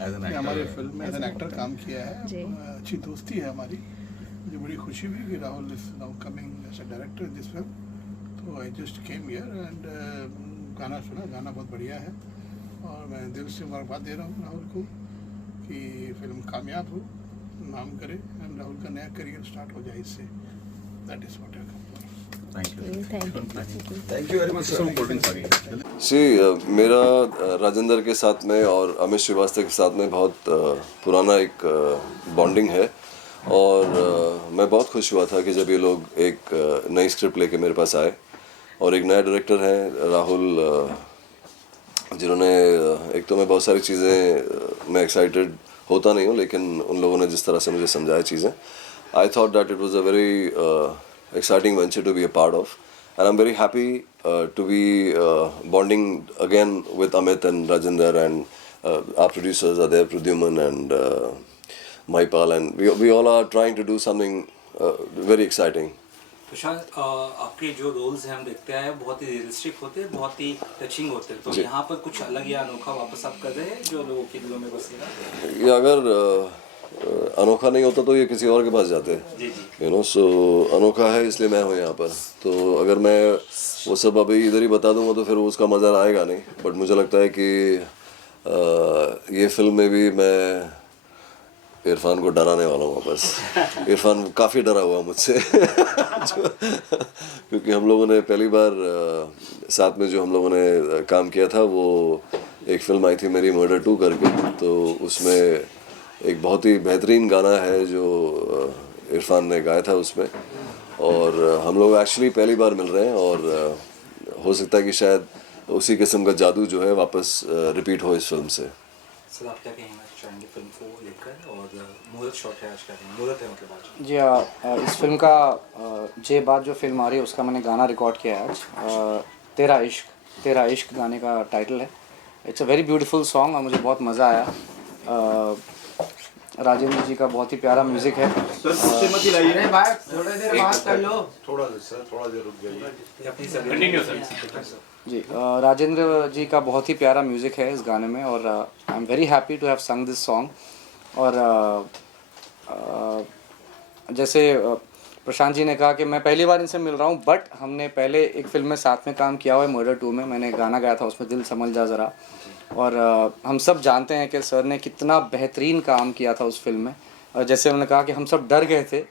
हमारी फिल्म में as an actor काम किया है। अच्छी दोस्ती है हमारी। मुझे बड़ी खुशी हुई कि Rahul is now coming as a director in this film. तो I just came here and गाना सुना, गाना बहुत बढ़िया है और मैं दिल से मुबारकबाद दे रहा हूँ राहुल को कि फिल्म कामयाब हो, नाम करे एंड राहुल का नया करियर स्टार्ट हो जाए इससे। That is what I come for. Thank you very much sir. See मेरा राजेंद्र के साथ में और अमित श्रीवास्तव के साथ में बहुत पुराना एक बॉन्डिंग है और मैं बहुत खुश हुआ था कि जब ये लोग एक नई स्क्रिप्ट लेके मेरे पास आए और एक नया डायरेक्टर है राहुल, जिन्होंने एक तो मैं बहुत सारी चीज़ें मैं एक्साइटेड होता नहीं हूँ, लेकिन उन लोगों ने जिस तरह से मुझे समझाया चीज़ें, I thought that it was a very exciting venture to be a part of, and I'm very happy to be bonding again with Amit and Rajendra and our producers are there, Pradyuman and Maipal, and we all are trying to do something very exciting. प्रशांत, आपके जो roles हैं हम देखते हैं बहुत ही realistic होते हैं, बहुत ही टचिंग होते हैं, तो यहाँ पर कुछ अलग या अनोखा वापस आप कर रहे हैं जो लोगों के दिलों में बसेगा? ये अगर अनोखा नहीं होता तो ये किसी और के पास जाते हैं, यू नो, सो अनोखा है इसलिए मैं हूँ यहाँ पर। तो अगर मैं वो सब अभी इधर ही बता दूँगा तो फिर उसका मज़ा आएगा नहीं, बट मुझे लगता है कि ये फिल्म में भी मैं इरफान को डराने वाला हूँ वापस। इरफान काफ़ी डरा हुआ मुझसे क्योंकि हम लोगों ने पहली बार साथ में जो हम लोगों ने काम किया था वो एक फिल्म आई थी मेरी मर्डर 2 करके, तो उसमें एक बहुत ही बेहतरीन गाना है जो इरफान ने गाया था उसमें, और हम लोग एक्चुअली पहली बार मिल रहे हैं और हो सकता है कि शायद उसी किस्म का जादू जो है वापस रिपीट हो इस फिल्म से। सर, आप क्या कहना चाहेंगे फिल्म को लेकर? और मुहूर्त शॉट है आज का, मुहूर्त है मतलब आज? जी हाँ, इस फिल्म का जे बात जो फिल्म आ रही है उसका मैंने गाना रिकॉर्ड किया है आज। तेरा इश्क गाने का टाइटल है। It's a very beautiful song और मुझे बहुत मज़ा आया। राजेंद्र जी का बहुत ही प्यारा म्यूज़िक है। सर उससे मत हिलाइए। अरे भाई थोड़ी देर बात कर लो। थोड़ा देर रुक जाइए। Continue sir. जी, राजेंद्र जी का बहुत ही प्यारा म्यूज़िक है इस गाने में और I am very happy to have sung this song. और जैसे प्रशांत जी ने कहा कि मैं पहली बार इनसे मिल रहा हूँ, बट हमने पहले एक फिल्म में साथ में काम किया हुआ है, मर्डर 2 में मैंने गाना गाया था उसमें, दिल संभल जा ज़रा। और हम सब जानते हैं कि सर ने कितना बेहतरीन काम किया था उस फिल्म में। और जैसे उन्होंने कहा कि हम सब डर गए थे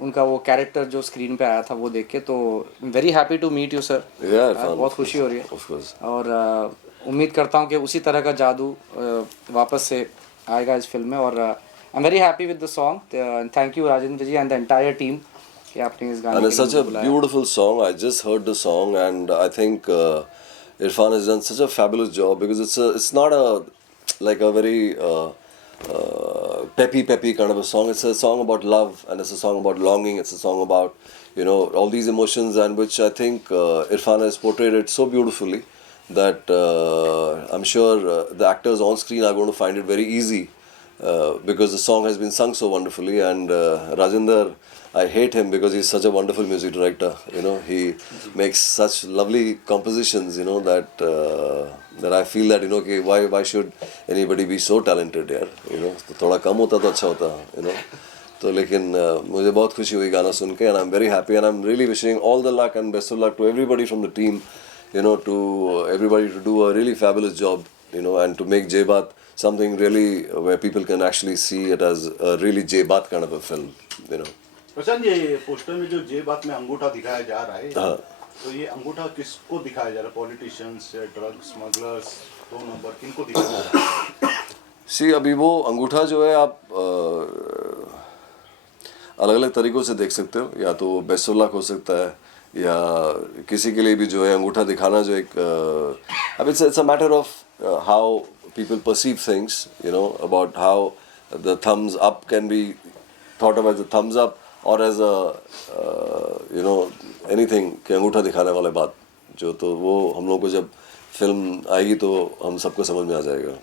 उनका वो कैरेक्टर जो स्क्रीन पे आया था वो देख के, तो very happy to meet you sir. बहुत खुशी हो रही है और उम्मीद करता हूँ कि उसी तरह का जादू वापस से आएगा इस फिल्म में। और I am very happy with the song. Thank you Rajendra ji and the entire team कि आपने इस गाने And it's such a beautiful song. I just heard the song and I think Irfan has done such a fabulous job because it's not like a very peppy kind of a song. It's a song about love and it's a song about longing. It's a song about, you know, all these emotions, and which I think Irfan has portrayed it so beautifully that I'm sure the actors on screen are going to find it very easy because the song has been sung so wonderfully. And Rajendra, I hate him because he's such a wonderful music director. You know, he makes such lovely compositions. You know that that I feel that, you know, कि why should anybody be so talented यार? You know, तो थोड़ा कम होता तो अच्छा होता. You know, तो लेकिन मुझे बहुत खुशी हुई गाना सुन के, and I'm very happy and I'm really wishing all the luck and best of luck to everybody from the team. You know, to everybody to do a really fabulous job. You know, and to make Jai Baat something really where people can actually see it as a really Jai Baat kind of a film. You know. प्रशांत, ये poster में जो जे बात में अंगूठा दिखाया जा रहा है, हाँ. तो ये अंगूठा किसको दिखाया जा रहा है? पॉलिटिशियंस या ड्रग स्मगलर्स, 2 नंबर किनको दिखाया जा रहा है? सी अभी वो अंगूठा जो है आप अलग अलग तरीक़ों से देख सकते हो, या तो बेसुल्लाह हो सकता है या किसी के लिए भी जो है अंगूठा दिखाना जो एक अब it's a matter of how people perceive things, you know, about how the thumbs up can be thought of as a thumbs up और as a you know anything कि अंगूठा दिखाने वाले बात जो, तो वो हम लोग को जब फिल्म आएगी तो हम सबको समझ में आ जाएगा।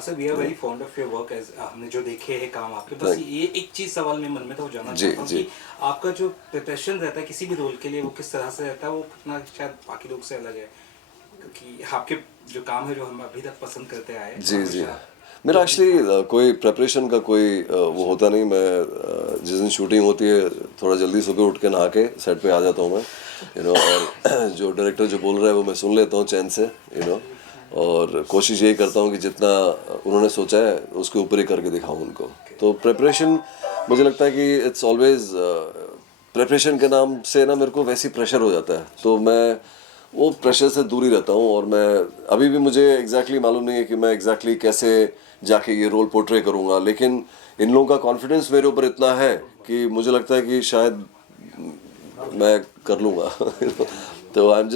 Sir, we are very fond of your work, as हमने जो देखे हैं काम आपके, बस ये एक चीज़ सवाल में मन में तो जानना चाहता हूँ कि आपका जो प्रिपरेशन रहता है किसी भी रोल के लिए वो किस तरह से रहता है, वो कितना शायद बाकी लोग से अलग है, क्योंकि आपके जो काम है जो हम अभी तक पसंद करते आए। जी जी, मेरा एक्चुअली कोई प्रेपरेशन का कोई वो होता नहीं। मैं जिस दिन शूटिंग होती है थोड़ा जल्दी सुबह उठ के नहा के सेट पे आ जाता हूँ मैं, और जो डायरेक्टर जो बोल रहा है वो मैं सुन लेता हूँ चैन से, और कोशिश यही करता हूँ कि जितना उन्होंने सोचा है उसके ऊपर ही करके दिखाऊँ उनको। तो प्रेपरेशन मुझे लगता है कि इट्स ऑलवेज प्रेपरेशन के नाम से ना मेरे को वैसी प्रेशर हो जाता है, तो मैं वो प्रेशर से दूर ही रहता हूँ। और मैं अभी भी मुझे एग्जैक्टली मालूम नहीं है कि मैं एग्जैक्टली कैसे जाके ये रोल पोर्ट्रे करूँगा, लेकिन इन लोगों का कॉन्फिडेंस मेरे ऊपर इतना है कि मुझे लगता है कि शायद मैं कर लूँगा। तो I am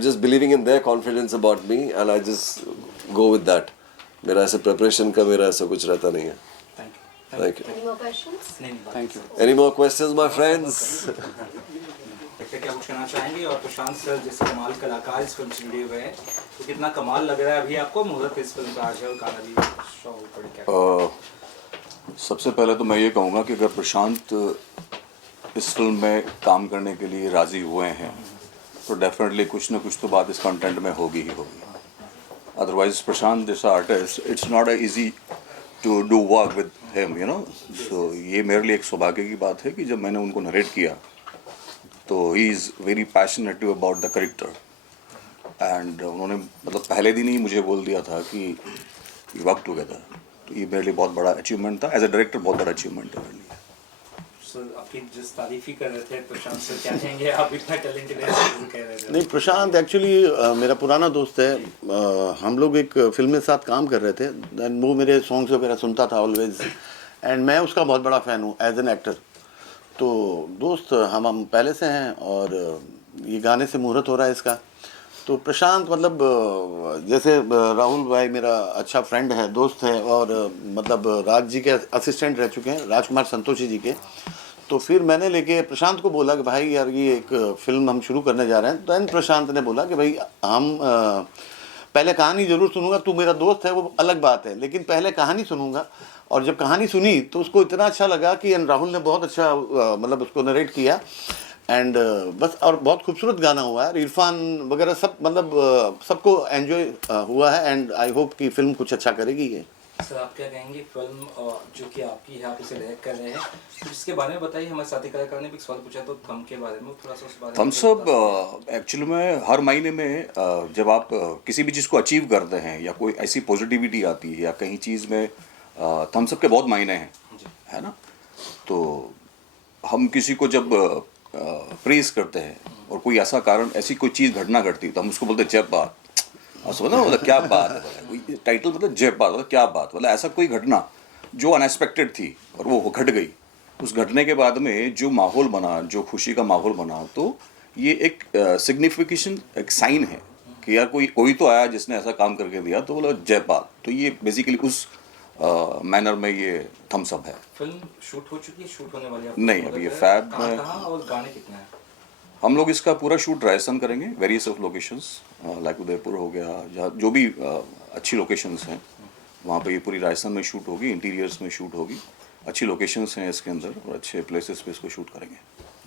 just believing in their confidence about me and I just go with that. मेरा ऐसे प्रिपरेशन का मेरा ऐसा कुछ रहता नहीं है। Thank you. Any more questions? Thank you. Any more questions my friends? देखते क्या कुछ कहना चाहेंगे? और प्रशांत सर जिस कमाल कलाकार इस फिल्म से जुड़े हुए हैं, तो कितना कमाल लग रहा है अभी आपको मुहूर्त इस फिल्म का आज है और गाना भी शो ऊपर क्या? सबसे पहले तो मैं ये कहूँगा कि अगर प्रशांत इस फिल्म में काम करने के लिए राज़ी हुए हैं तो डेफिनेटली कुछ ना कुछ तो बात इस कंटेंट में होगी ही होगी। अदरवाइज प्रशांत जैसा artist it's not easy to do work with him, you know. So ये मेरे लिए एक सौभाग्य की बात है कि जब मैंने उनको नरेट किया तो he is very passionative about the character, and उन्होंने मतलब पहले दिन ही मुझे बोल दिया था कि वर्क टुगेदर। तो ये मेरे लिए बहुत बड़ा अचीवमेंट था, एज अ डायरेक्टर बहुत बड़ा अचीवमेंट है मेरे लिए। सर आपकी जिस तारीफ ही कर रहे थे प्रशांत सर, क्या कहेंगे आप? इतना टैलेंटेड है कह रहे थे। नहीं, प्रशांत एक्चुअली मेरा पुराना दोस्त है। हम लोग एक फिल्म के साथ काम कर रहे थे, देन वो मेरे सॉन्ग्स वगैरह सुनता था ऑलवेज, एंड मैं उसका बहुत बड़ा फ़ैन हूँ एज एन एक्टर। तो दोस्त हम पहले से हैं, और ये गाने से मुहूर्त हो रहा है इसका। तो प्रशांत मतलब जैसे राहुल भाई मेरा अच्छा फ्रेंड है, दोस्त है, और मतलब राज जी के असिस्टेंट रह चुके हैं, राजकुमार संतोषी जी के। तो फिर मैंने लेके प्रशांत को बोला कि भाई यार ये एक फ़िल्म हम शुरू करने जा रहे हैं। तो प्रशांत ने बोला कि भाई हम पहले कहानी ज़रूर सुनूंगा, तू मेरा दोस्त है वो अलग बात है, लेकिन पहले कहानी सुनूंगा। और जब कहानी सुनी तो उसको इतना अच्छा लगा कि राहुल ने बहुत अच्छा मतलब उसको नरेट किया, एंड बस। और बहुत खूबसूरत गाना हुआ है, इरफान वगैरह सब मतलब सबको एंजॉय हुआ है, एंड आई होप कि फिल्म कुछ अच्छा करेगी ये। सर आप क्या कहेंगे? फिल्म जो कि आपकी है, आप इसे डायरेक्ट कर रहे हैं, तो इसके बारे में बताइए। हमारे साथी कलाकार ने भी एक सवाल पूछा तो थम के बारे में, थोड़ा सा उस बारे में। थम्स अप एक्चुअली में हर महीने में जब आप किसी भी चीज़ को अचीव करते हैं या कोई ऐसी पॉजिटिविटी आती है या कहीं चीज़ में थम्स अप के बहुत मायने हैं, है ना। तो हम किसी को जब प्रेज करते हैं और कोई ऐसा कारण, ऐसी कोई चीज़ घटना घटती तो हम उसको बोलते हैं जय बात। और समझ मतलब क्या बात है, टाइटल मतलब जय बात, मतलब क्या बात, मतलब ऐसा कोई घटना जो अनएक्सपेक्टेड थी और वो घट गई। उस घटने के बाद में जो माहौल बना, जो खुशी का माहौल बना, तो ये एक सिग्निफिकेशन, एक साइन है कि यार कोई तो आया जिसने ऐसा काम करके दिया, तो बोला जय बात। तो ये बेसिकली उस मैनर में ये थम्स अप है। फिल्म शूट हो चुकी है, शूट होने वाली है? नहीं, अभी ये फैब में। कहाँ और गाने कितने हैं? हम लोग इसका पूरा शूट राजस्थान करेंगे, various of locations, like Udaipur हो गया, जहाँ जो भी अच्छी लोकेशंस हैं वहाँ पे ये पूरी राजस्थान में शूट होगी, इंटीरियर्स में शूट होगी। अच्छी लोकेशंस हैं इसके अंदर और अच्छे प्लेसेस पे इसको शूट करेंगे।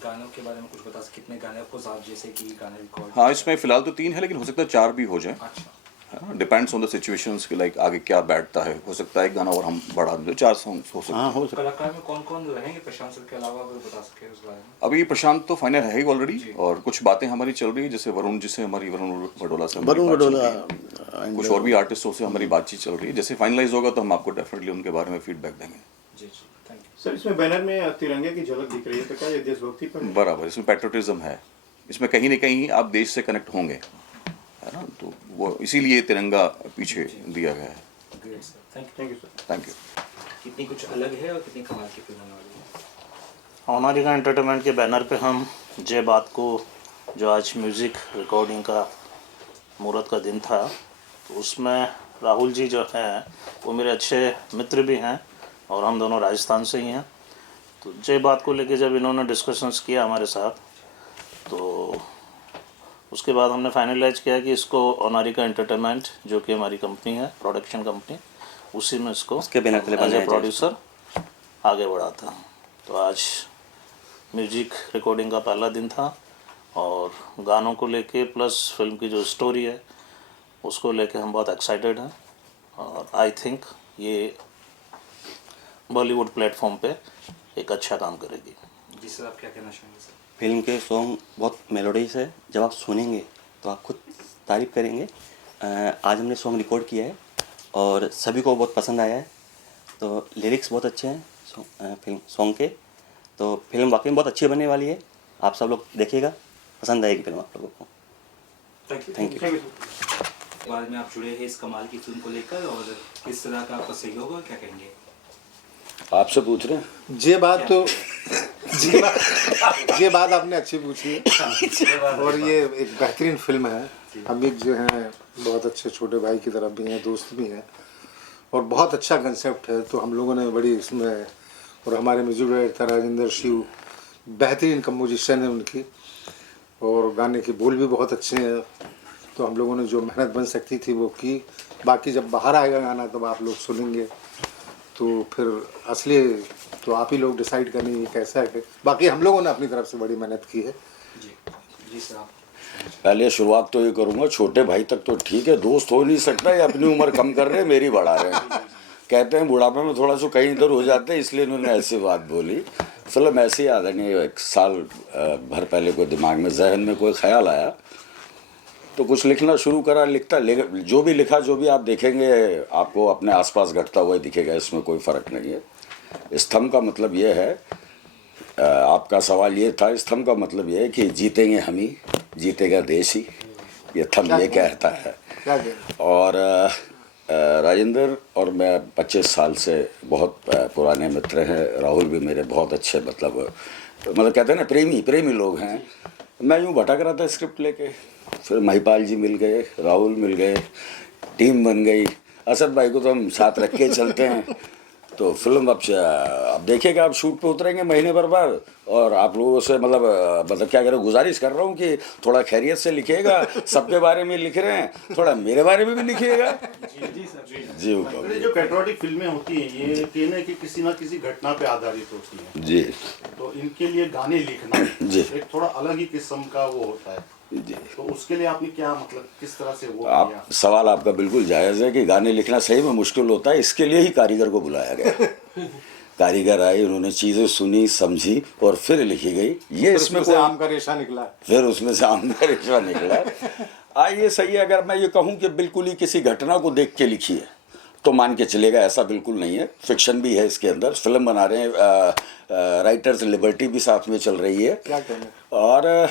गानों के बारे में कुछ बता सकते? कितने गाने आपको साथ, जैसे कि गाने रिकॉर्ड? हाँ, इसमें फ़िलहाल तो 3 है, लेकिन हो सकता है 4 भी हो जाए, अच्छा, है ना। डिपेंड्स ऑन द सिचुएशंस कि लाइक आगे क्या बैठता है। हो सकता है एक गाना और हम बढ़ा दें, 4 सॉन्ग्स हो सकते हैं। हाँ, हो सकता कलाकार में कौन कौन रहेंगे प्रशांत सर के अलावा, अगर बता सके उस बारे में? अभी प्रशांत तो फाइनल है ही ऑलरेडी, और कुछ बातें हमारी चल रही है, जैसे वरुण जी से हमारी, वरुण वडोला से हमारी वरुण बात चल वडोला रही है। कुछ और भी आर्टिस्टों से हमारी बातचीत चल रही है। जैसे फाइनलाइज होगा तो हम आपको डेफिनेटली उनके बारे में फीडबैक देंगे। जी जी, थैंक यू। सर इसमें बैनर में तिरंगे की झलक दिख रही है, तो क्या ये देशभक्ति पर है? बराबर, इसमें पैट्रियोटिज्म है, इसमें कहीं ना कहीं आप देश से कनेक्ट होंगे, है ना। तो वो इसीलिए तिरंगा पीछे दिया गया है। Great sir, thank thank you sir. Thank you. कितनी कुछ अलग है और कितनी कमाल की फिल्म होने वाली है? अनारिका एंटरटेनमेंट के बैनर पे हम जय बात को, जो आज म्यूज़िक रिकॉर्डिंग का मुहूर्त का दिन था, तो उसमें राहुल जी जो हैं वो मेरे अच्छे मित्र भी हैं और हम दोनों राजस्थान से ही हैं। तो जय बात को लेके जब इन्होंने डिस्कशंस किया हमारे साथ, तो उसके बाद हमने फाइनलाइज किया कि इसको अनारिका एंटरटेनमेंट, जो कि हमारी कंपनी है, प्रोडक्शन कंपनी, उसी में इसको एज ए प्रोड्यूसर आगे बढ़ाता। तो आज म्यूजिक रिकॉर्डिंग का पहला दिन था और गानों को लेके प्लस फिल्म की जो स्टोरी है उसको लेके हम बहुत एक्साइटेड हैं, और आई थिंक ये बॉलीवुड प्लेटफॉर्म पे एक अच्छा काम करेगी। जी सर, आप क्या कहना चाहेंगे सर? फिल्म के सॉन्ग बहुत मेलोडियस है, जब आप सुनेंगे तो आप खुद तारीफ़ करेंगे। आज हमने सॉन्ग रिकॉर्ड किया है और सभी को बहुत पसंद आया है, तो लिरिक्स बहुत अच्छे हैं फिल्म सॉन्ग के, तो फिल्म वाकई में बहुत अच्छी बनने वाली है। आप सब लोग देखिएगा, पसंद आएगी फिल्म आप लोगों को। Thank you. बाद में आप जुड़े हैं इस कमाल की फिल्म को लेकर और किस तरह का आपका सहयोग है, क्या कहेंगे? आपसे पूछ रहे हैं। ये बात आपने अच्छी पूछी है और ये एक बेहतरीन फिल्म है। हम भी जो हैं बहुत अच्छे छोटे भाई की तरफ भी हैं, दोस्त भी हैं और बहुत अच्छा कंसेप्ट है, तो हम लोगों ने बड़ी इसमें, और हमारे म्यूजिक डायरेक्टर राजेंद्र शिव बेहतरीन कंपोजिशन है उनकी और गाने के बोल भी बहुत अच्छे हैं, तो हम लोगों ने जो मेहनत बन सकती थी वो की। बाकी जब बाहर आएगा गाना तब आप लोग सुनेंगे, तो फिर असली तो आप ही लोग डिसाइड करेंगे कैसा है। बाकी हम लोगों ने अपनी तरफ से बड़ी मेहनत की है। जी सर, आप पहले शुरुआत तो ये करूँगा, छोटे भाई तक तो ठीक है, दोस्त हो नहीं सकता, ये अपनी उम्र कम कर रहे हैं, मेरी बढ़ा रहे हैं। कहते हैं बुढ़ापे में थोड़ा सा कहीं इधर हो जाते हैं, इसलिए इन्होंने ऐसी बात बोली। फिल्म ऐसे ही याद नहीं, एक साल भर पहले कोई दिमाग में जहन में कोई ख्याल आया तो कुछ लिखना शुरू करा, लिखता जो भी लिखा, जो भी आप देखेंगे आपको अपने आसपास घटता हुआ दिखेगा, इसमें कोई फ़र्क नहीं है। स्तंभ का मतलब ये है, आपका सवाल ये था, स्तंभ का मतलब ये है कि जीतेंगे हम ही, जीतेगा देश ही, ये थंब ये कहता है। और राजेंद्र और मैं 25 साल से बहुत पुराने मित्र हैं। राहुल भी मेरे बहुत अच्छे मतलब कहते हैं ना प्रेमी लोग हैं। मैं यूँ भटक रहा था स्क्रिप्ट लेके, फिर महिपाल जी मिल गए, राहुल मिल गए, टीम बन गई। असद भाई को तो हम साथ रख के चलते हैं, तो फिल्म अब देखिएगा, आप शूट पे उतरेंगे महीने भर बाद, और आप लोगों से मतलब क्या करें, गुजारिश कर रहा हूँ कि थोड़ा खैरियत से लिखिएगा। सबके बारे में लिख रहे हैं, थोड़ा मेरे बारे में भी लिखिएगा। जी ये जो पेट्रियोटिक फिल्में होती हैं, ये कहना कि किसी ना किसी घटना पे आधारित होती हैं जी, तो इनके लिए गाने लिखना जी एक थोड़ा अलग ही किस्म का वो होता है, जी। तो उसके लिए आपने क्या मतलब किस तरह से वो आप किया? सवाल आपका बिल्कुल जायज़ है कि गाने लिखना सही में मुश्किल होता है, इसके लिए ही कारीगर को बुलाया गया। कारीगर आए, उन्होंने चीज़ें सुनी समझी और फिर लिखी गई। ये इसमें कोई आम का रेशा निकला, फिर उसमें से आम का रेशा निकला। ये सही है। अगर मैं ये कहूँ कि बिल्कुल ही किसी घटना को देख के लिखी है तो मान के चलेगा, ऐसा बिल्कुल नहीं है। फिक्शन भी है इसके अंदर, फिल्म बना रहे हैं, राइटर्स लिबर्टी भी साथ में चल रही है। क्या कहना? और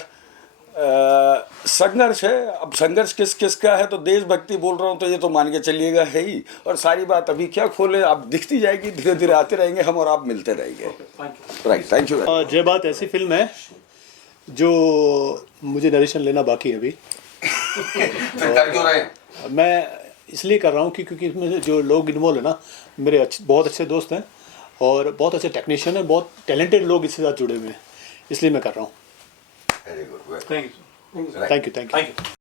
संघर्ष है। अब संघर्ष किस किस का है, तो देशभक्ति बोल रहा हूँ तो ये तो मान के चलिएगा है ही। और सारी बात अभी क्या खोले, आप दिखती जाएगी, धीरे धीरे आते रहेंगे हम और आप मिलते रहेंगे। Right, thank you. जय बात ऐसी फिल्म है जो मुझे नरेशन लेना बाकी है अभी। कर क्यों रहे? मैं इसलिए कर रहा हूँ क्योंकि इसमें जो लोग इन्वॉल्व है ना, मेरे बहुत अच्छे दोस्त हैं और बहुत अच्छे टेक्नीशियन हैं, बहुत टैलेंटेड लोग इसके साथ जुड़े हुए हैं, इसलिए मैं कर रहा हूँ। Very good. Thank you.